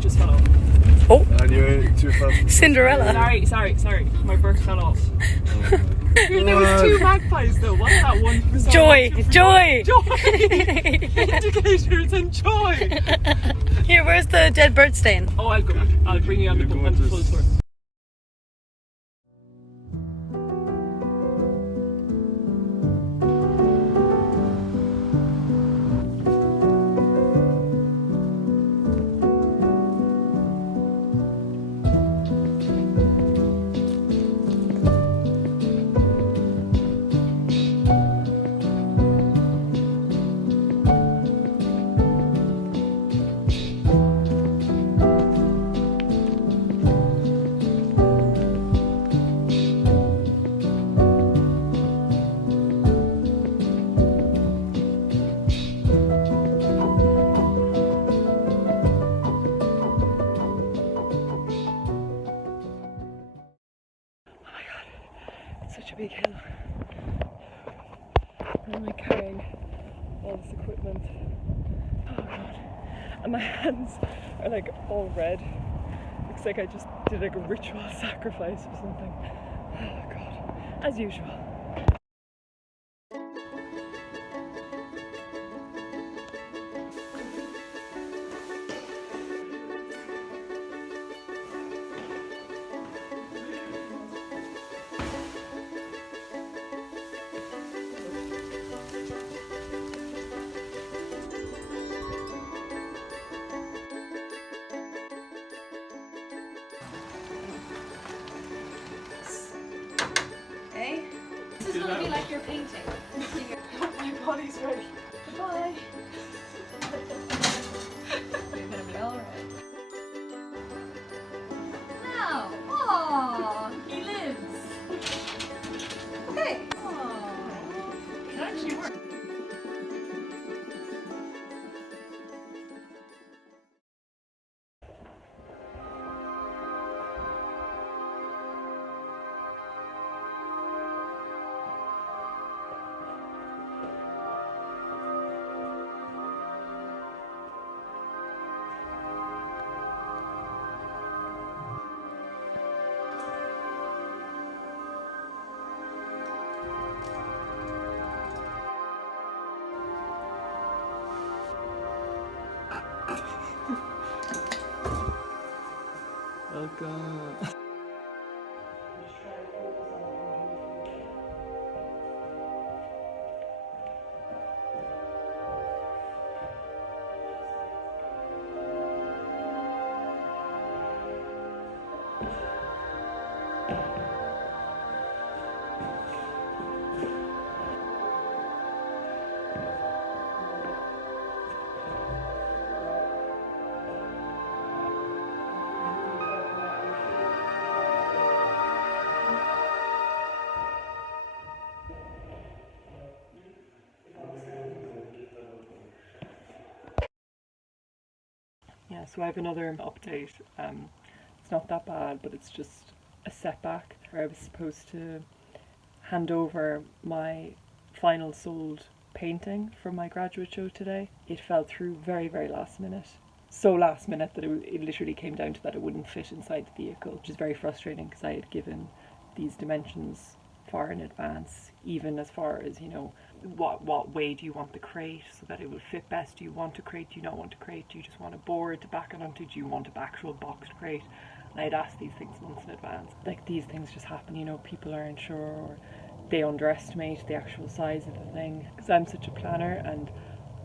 Just fell off. Oh! And you're too fast. Cinderella. Sorry. My bird fell off. There was two magpies though. What's that one? Joy! Joy! Indicators and joy! Here, where's the dead bird stain? Oh, I'll go. I'll bring you on the full tour. Such a big hill. I'm like carrying all this equipment. Oh god. And my hands are like all red. Looks like I just did like a ritual sacrifice or something. Oh god. As usual. This is going to be like your painting. My body's ready. Goodbye. You're going to be alright. Now. Aww. He lives. Okay. Aww. It actually worked. Welcome. Yeah, so I have another update. It's not that bad, but it's just a setback where I was supposed to hand over my final sold painting from my graduate show today. It fell through very, very last minute. So last minute that it literally came down to that it wouldn't fit inside the vehicle, which is very frustrating because I had given these dimensions far in advance, even as far as, you know, what way do you want the crate so that it will fit best? Do you want a crate? Do you not want a crate? Do you just want a board to back it onto? Do you want an actual boxed crate? And I'd ask these things months in advance. Like, these things just happen, you know, people aren't sure, or they underestimate the actual size of the thing. Because I'm such a planner, and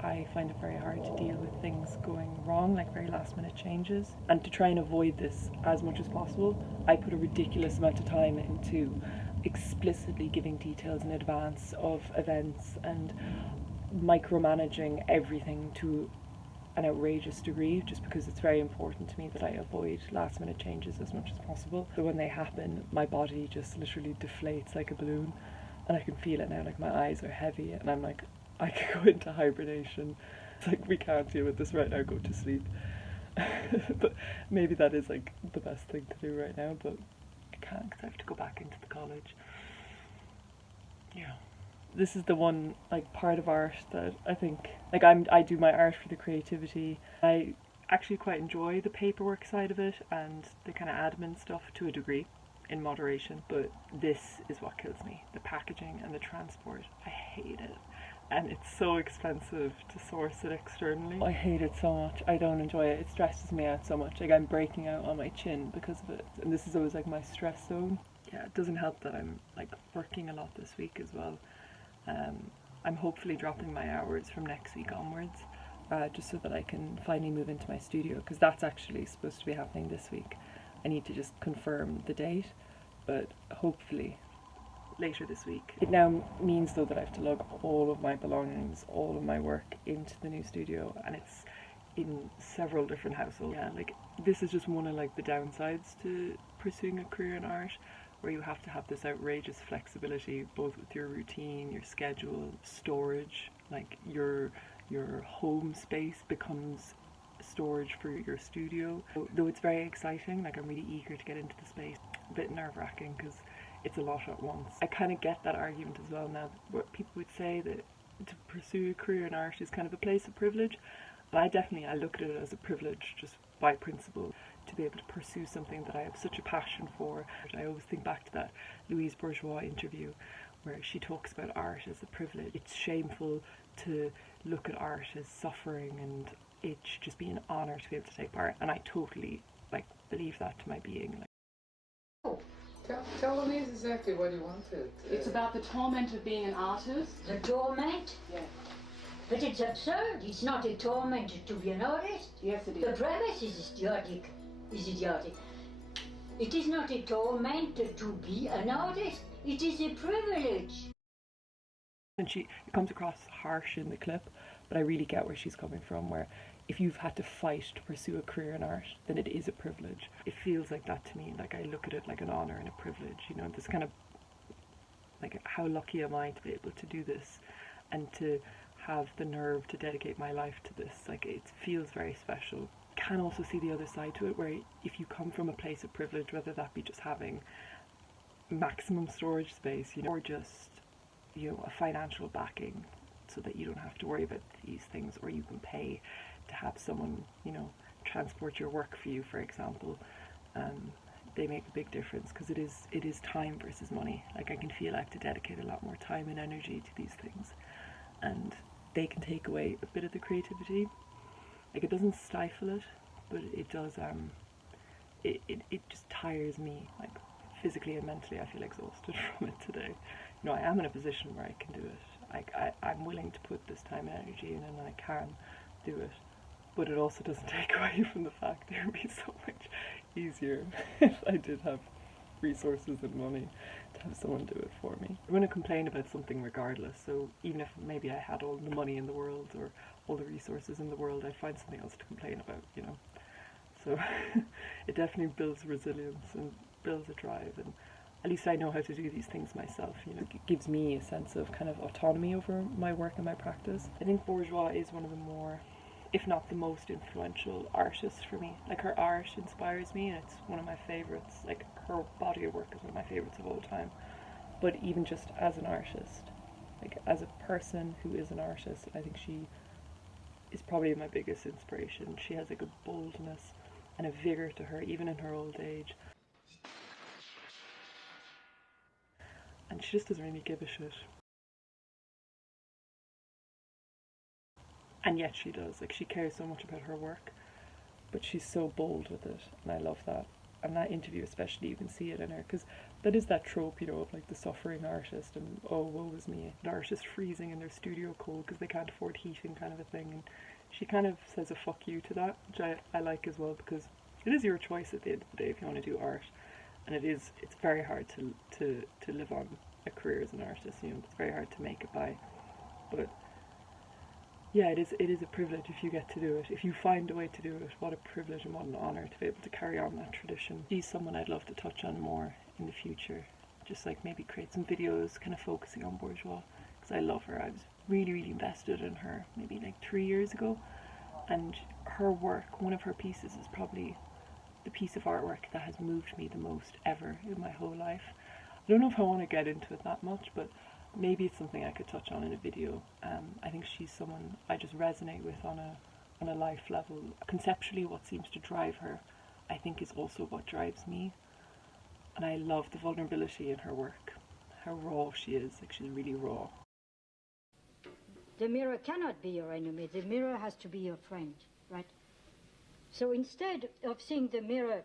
I find it very hard to deal with things going wrong, like very last minute changes. And to try and avoid this as much as possible, I put a ridiculous amount of time into explicitly giving details in advance of events and micromanaging everything to an outrageous degree, just because it's very important to me that I avoid last minute changes as much as possible. So when they happen, my body just literally deflates like a balloon, and I can feel it now, like my eyes are heavy, and I'm like, I could go into hibernation. It's like, we can't deal with this right now, go to sleep. But maybe that is like the best thing to do right now, but I can't because I have to go back into the college. Yeah. This is the one like part of art that I think, like, I do my art for the creativity. I actually quite enjoy the paperwork side of it and the kind of admin stuff to a degree, in moderation, but this is what kills me, the packaging and the transport. I hate it, and it's so expensive to source it externally. I hate it so much. I don't enjoy it. It stresses me out so much. Like, I'm breaking out on my chin because of it, and this is always like my stress zone. Yeah, it doesn't help that I'm like working a lot this week as well. I'm hopefully dropping my hours from next week onwards, just so that I can finally move into my studio, because that's actually supposed to be happening this week. I need to just confirm the date, but hopefully later this week. It now means though that I have to lug all of my belongings, all of my work into the new studio, and it's in several different households. Yeah, like, this is just one of like the downsides to pursuing a career in art, where you have to have this outrageous flexibility both with your routine, your schedule, storage. Like, your home space becomes storage for your studio. Though it's very exciting, like, I'm really eager to get into the space. A bit nerve-wracking because it's a lot at once. I kind of get that argument as well now, where people would say that to pursue a career in art is kind of a place of privilege, and I look at it as a privilege just by principle, to be able to pursue something that I have such a passion for. I always think back to that Louise Bourgeois interview where she talks about art as a privilege. It's shameful to look at art as suffering, and it should just be an honour to be able to take part, and I totally like believe that to my being. Oh, tell Louise exactly what you wanted. It's about the torment of being an artist. The torment? Yeah. But it's absurd. It's not a torment to be an artist. Yes, it is. The premise is idiotic. It is not a torment to be an artist. It is a privilege. And it comes across harsh in the clip, but I really get where she's coming from, where if you've had to fight to pursue a career in art, then it is a privilege. It feels like that to me. Like, I look at it like an honour and a privilege, you know, this kind of, like, how lucky am I to be able to do this and to have the nerve to dedicate my life to this. Like, it feels very special. Can also see the other side to it, where if you come from a place of privilege, whether that be just having maximum storage space, you know, or just, you know, a financial backing so that you don't have to worry about these things, or you can pay to have someone, you know, transport your work for you, for example. They make a big difference, because it is time versus money. Like, I can feel I have to dedicate a lot more time and energy to these things, and they can take away a bit of the creativity. Like, it doesn't stifle it, but it does, it just tires me, like, physically and mentally. I feel exhausted from it today. You know, I am in a position where I can do it. I'm willing to put this time and energy in, and I can do it. But it also doesn't take away from the fact that it would be so much easier if I did have resources and money to have someone do it for me. I'm going to complain about something regardless, so even if maybe I had all the money in the world or all the resources in the world, I'd find something else to complain about, you know. So it definitely builds resilience and builds a drive, and at least I know how to do these things myself, you know. It gives me a sense of kind of autonomy over my work and my practice. I think Bourgeois is one of the more, if not the most influential artist for me. Like, her art inspires me, and it's one of my favourites. Like, her body of work is one of my favourites of all time. But even just as an artist, like as a person who is an artist, I think she is probably my biggest inspiration. She has like a boldness and a vigour to her, even in her old age. And she just doesn't really give a shit. And yet she does. Like, she cares so much about her work, but she's so bold with it, and I love that. And that interview especially, you can see it in her, because that is that trope, you know, of like the suffering artist and, oh, woe is me, the artist freezing in their studio cold because they can't afford heating, kind of a thing. And she kind of says a fuck you to that, which I like as well, because it is your choice at the end of the day if you want to do art. And it's very hard to live on a career as an artist, you know, it's very hard to make it by. But yeah, it is a privilege if you get to do it. If you find a way to do it, what a privilege and what an honour to be able to carry on that tradition. She's someone I'd love to touch on more in the future. Just like maybe create some videos kind of focusing on Bourgeois, because I love her. I was really, really invested in her maybe like 3 years ago. And her work, one of her pieces, is probably the piece of artwork that has moved me the most ever in my whole life. I don't know if I want to get into it that much, but maybe it's something I could touch on in a video. I think she's someone I just resonate with on a life level. Conceptually, what seems to drive her, I think, is also what drives me. And I love the vulnerability in her work, how raw she is. Like, she's really raw. The mirror cannot be your enemy. The mirror has to be your friend, right? So instead of seeing the mirror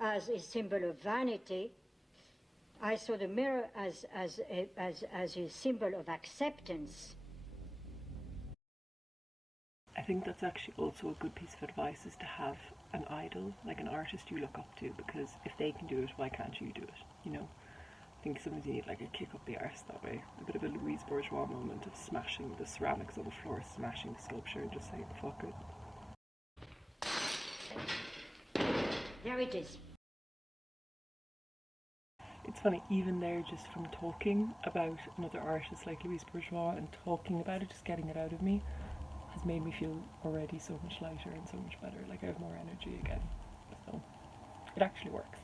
as a symbol of vanity, I saw the mirror as a symbol of acceptance. I think that's actually also a good piece of advice, is to have an idol, like an artist you look up to, because if they can do it, why can't you do it, you know? I think sometimes you need like a kick up the arse that way, a bit of a Louise Bourgeois moment of smashing the ceramics on the floor, smashing the sculpture and just saying, fuck it. There it is. It's funny, even there, just from talking about another artist like Louise Bourgeois and talking about it, just getting it out of me, has made me feel already so much lighter and so much better. Like, I have more energy again. So it actually works.